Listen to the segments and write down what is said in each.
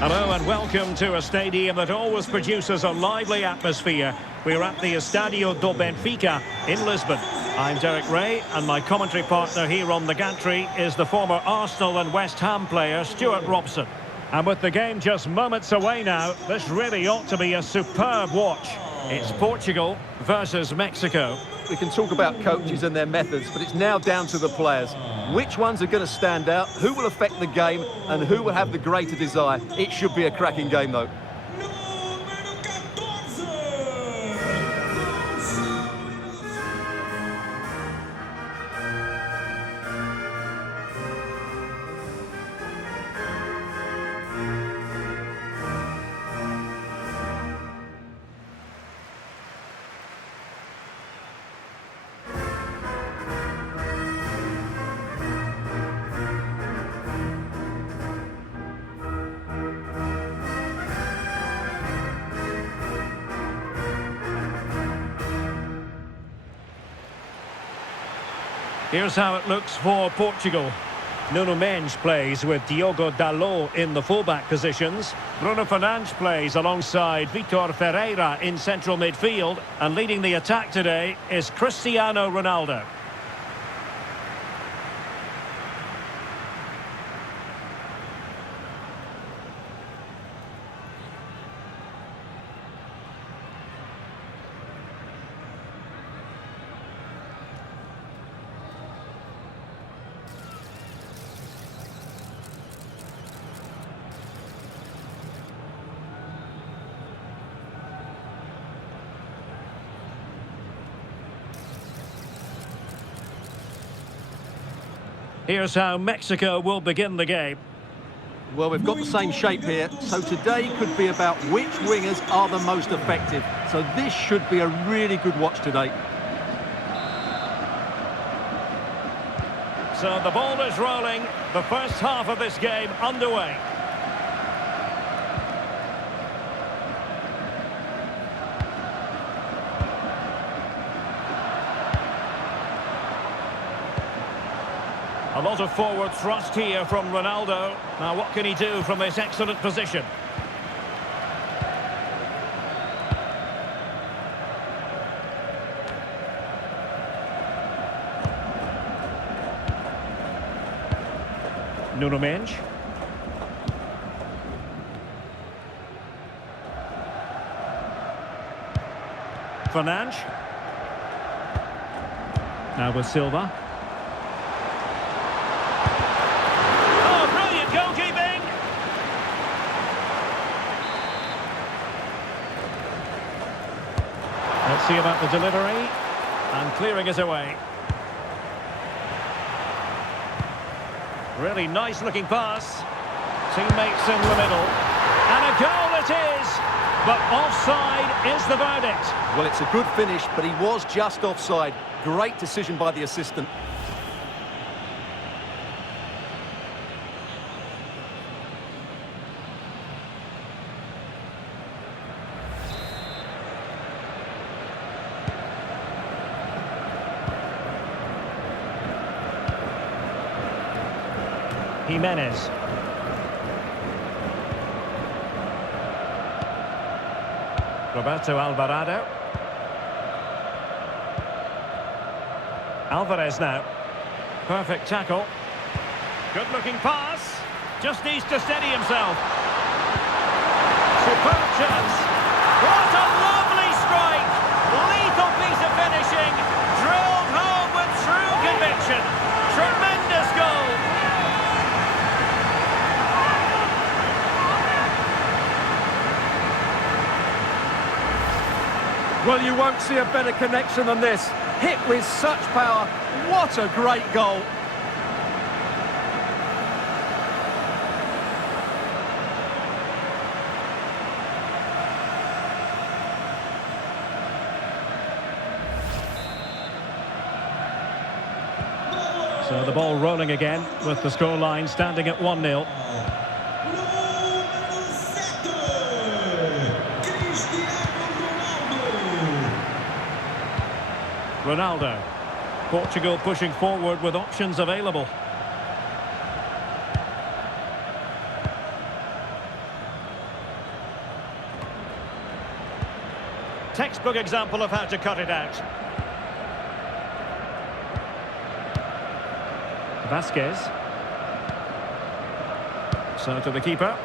Hello and welcome to a stadium that always produces a lively atmosphere. We're at the Estadio do Benfica in Lisbon. I'm Derek Ray, and my commentary partner here on the gantry is the former Arsenal and West Ham player Stuart Robson. And with the game just moments away now, this really ought to be a superb watch. It's Portugal versus Mexico. We can talk about coaches and their methods, but it's now down to the players. Which ones are going to stand out, who will affect the game, and who will have the greater desire? It should be a cracking game, though. Here's how it looks for Portugal. Nuno Mendes plays with Diogo Dalot in the fullback positions. Bruno Fernandes plays alongside Vitor Ferreira in central midfield. And leading the attack today is Cristiano Ronaldo. Here's how Mexico will begin the game. Well, we've got the same shape here, so today could be about which wingers are the most effective. So this should be a really good watch today. So the ball is rolling, the first half of this game underway. A lot of forward thrust here from Ronaldo. Now what can he do from this excellent position? Nuno Mendes. Fernandes. Now with Silva. Let's see about the delivery, and clearing it away. Really nice looking pass. Teammates in the middle. And a goal it is! But offside is the verdict. Well, it's a good finish, but he was just offside. Great decision by the assistant. Jimenez. Roberto Alvarado. Alvarez now. Perfect tackle. Good looking pass. Just needs to steady himself. Superb chance. What a lovely strike. Lethal piece of finishing. Drilled home with true conviction. Tremendous goal. Well, you won't see a better connection than this. Hit with such power. What a great goal. So the ball rolling again with the scoreline standing at 1-0. Ronaldo. Portugal pushing forward with options available. textbook example of how to cut it out. Vasquez. So to the keeper.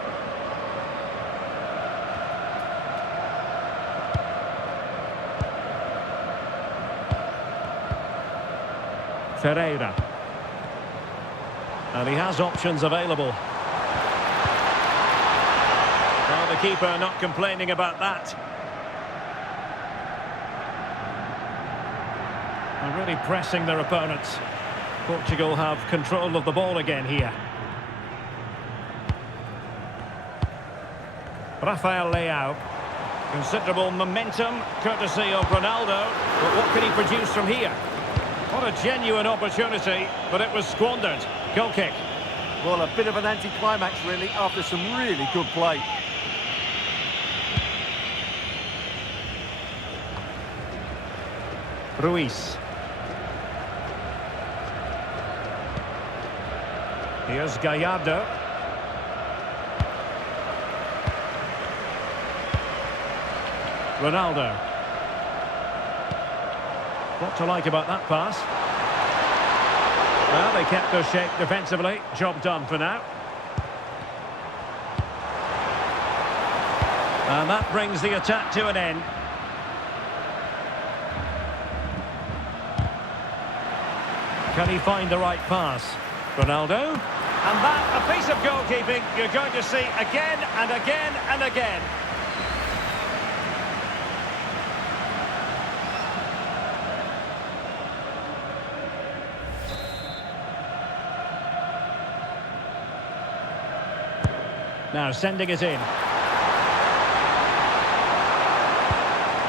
Ferreira. And he has options available. Well, the keeper not complaining about that. And really pressing their opponents. Portugal have control of the ball again here. Rafael Leao. Considerable momentum, courtesy of Ronaldo. But what can he produce from here? What a genuine opportunity, but it was squandered. Goal kick. Well, a bit of an anticlimax, really, after some really good play. Ruiz. Here's Gallardo. Ronaldo. What to like about that pass? Well, they kept their shape defensively. Job done for now. And that brings the attack to an end. Can he find the right pass? Ronaldo. And that, a piece of goalkeeping you're going to see again and again and again. Now sending it in.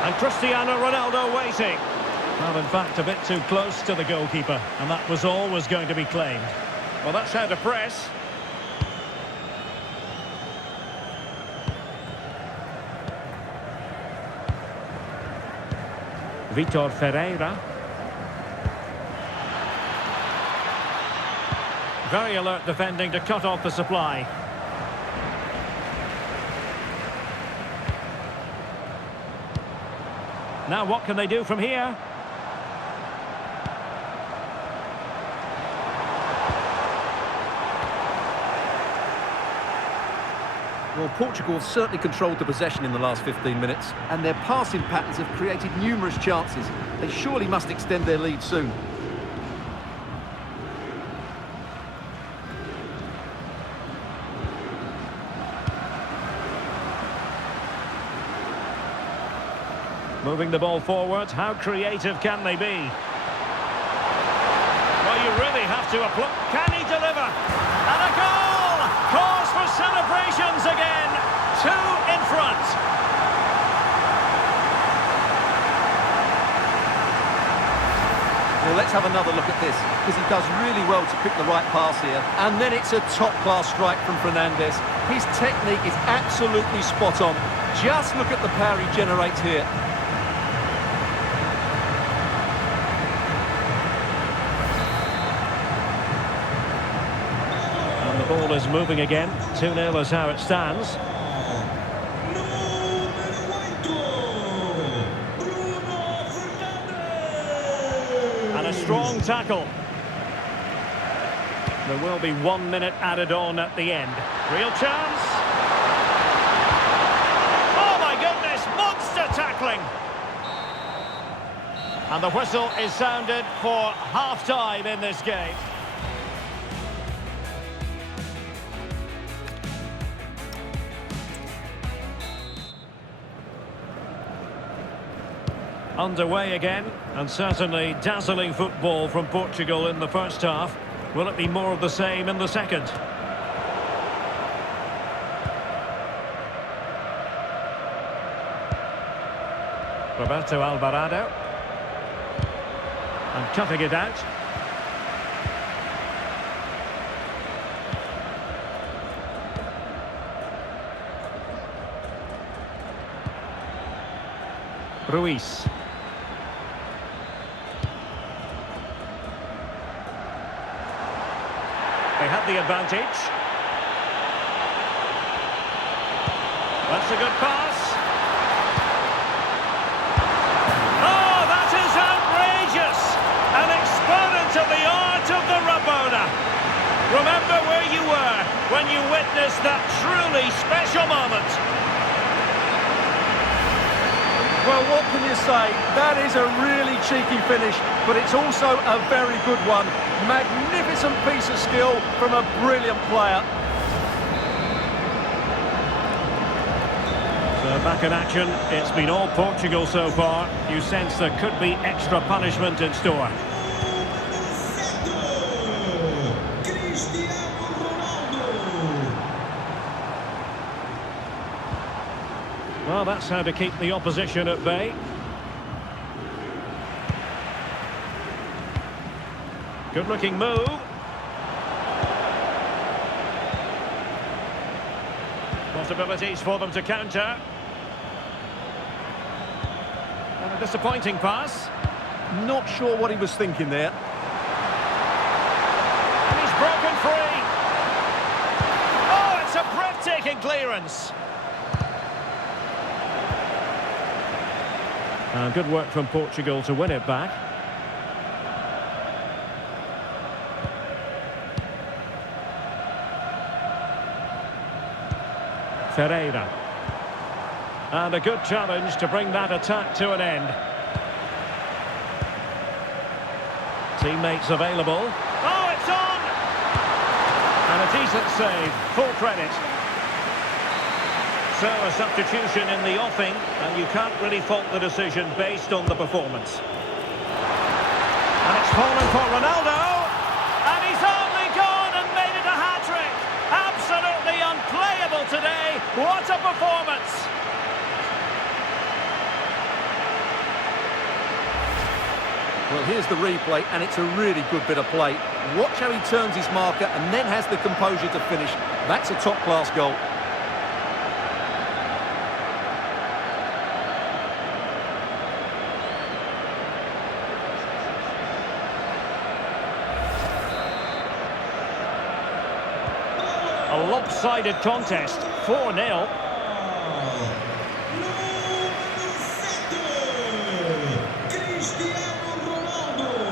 And Cristiano Ronaldo waiting. Well, in fact, a bit too close to the goalkeeper. And that was always going to be claimed. Well, that's how to press. Vitor Ferreira. Very alert defending to cut off the supply. Now what can they do from here? Well, Portugal have certainly controlled the possession in the last 15 minutes, and their passing patterns have created numerous chances. They surely must extend their lead soon. Moving the ball forward, how creative can they be? Well, you really have to applaud. Can he deliver? And a goal! Cause for celebrations again. 2 in front. Well, let's have another look at this, because he does really well to pick the right pass here. And then it's a top-class strike from Fernandes. His technique is absolutely spot on. Just look at the power he generates here. The ball is moving again. 2-0 is how it stands. And a strong tackle. There will be 1 minute added on at the end. Real chance. Oh my goodness, monster tackling. And the whistle is sounded for half-time in this game. Underway again, and certainly dazzling football from Portugal in the first half. Will it be more of the same in the second? Roberto Alvarado. And cutting it out. Ruiz. They had the advantage. That's a good pass. when you witness that truly special moment. Well, what can you say? That is a really cheeky finish, but it's also a very good one. Magnificent piece of skill from a brilliant player. So back in action, it's been all Portugal so far. You sense there could be extra punishment in store. Cristiano Ronaldo. Well, that's how to keep the opposition at bay. Good-looking move. Possibilities for them to counter. And a disappointing pass. Not sure what he was thinking there. And he's broken free. Oh, it's a breathtaking clearance. Good work from Portugal to win it back. Ferreira. And a good challenge to bring that attack to an end. Teammates available. Oh, it's on! And a decent save. Full credit. So a substitution in the offing, and you can't really fault the decision based on the performance. And it's fallen for Ronaldo. And he's only gone and made it a hat-trick. Absolutely unplayable today. What a performance! Well, here's the replay, and it's a really good bit of play. Watch how he turns his marker and then has the composure to finish. That's a top-class goal. A lopsided contest, 4-0. Cristiano Ronaldo.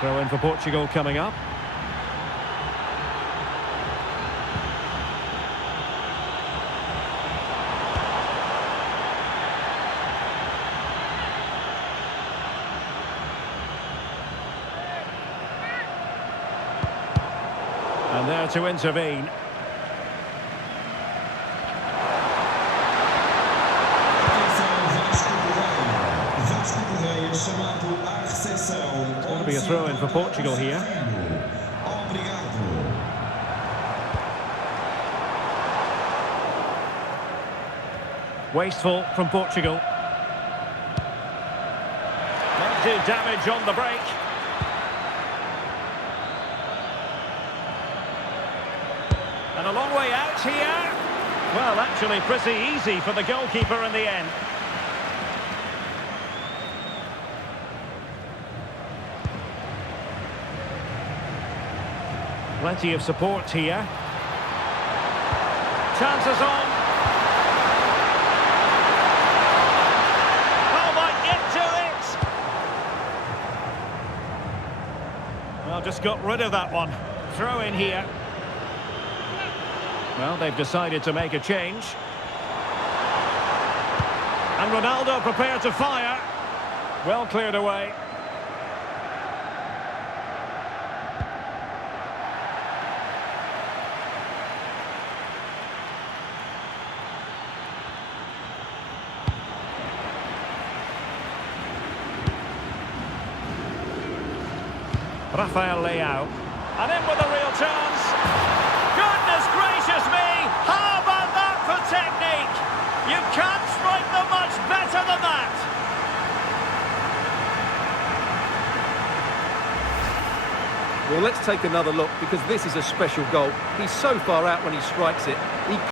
Throw in for Portugal coming up. And there to intervene. It's going to be a throw-in for Portugal here. Wasteful from Portugal. Might do damage on the break. And a long way out here. Well, actually pretty easy for the goalkeeper in the end. Plenty of support here. Chances on. Oh, might get to it. Well, just got rid of that one. Throw in here. Well, they've decided to make a change. And Ronaldo prepared to fire. Well cleared away. Rafael Leao. And in with a real chance. Goodness gracious me! How about that for technique? You can't strike them much better than that. Well, let's take another look, because this is a special goal. He's so far out when he strikes it. He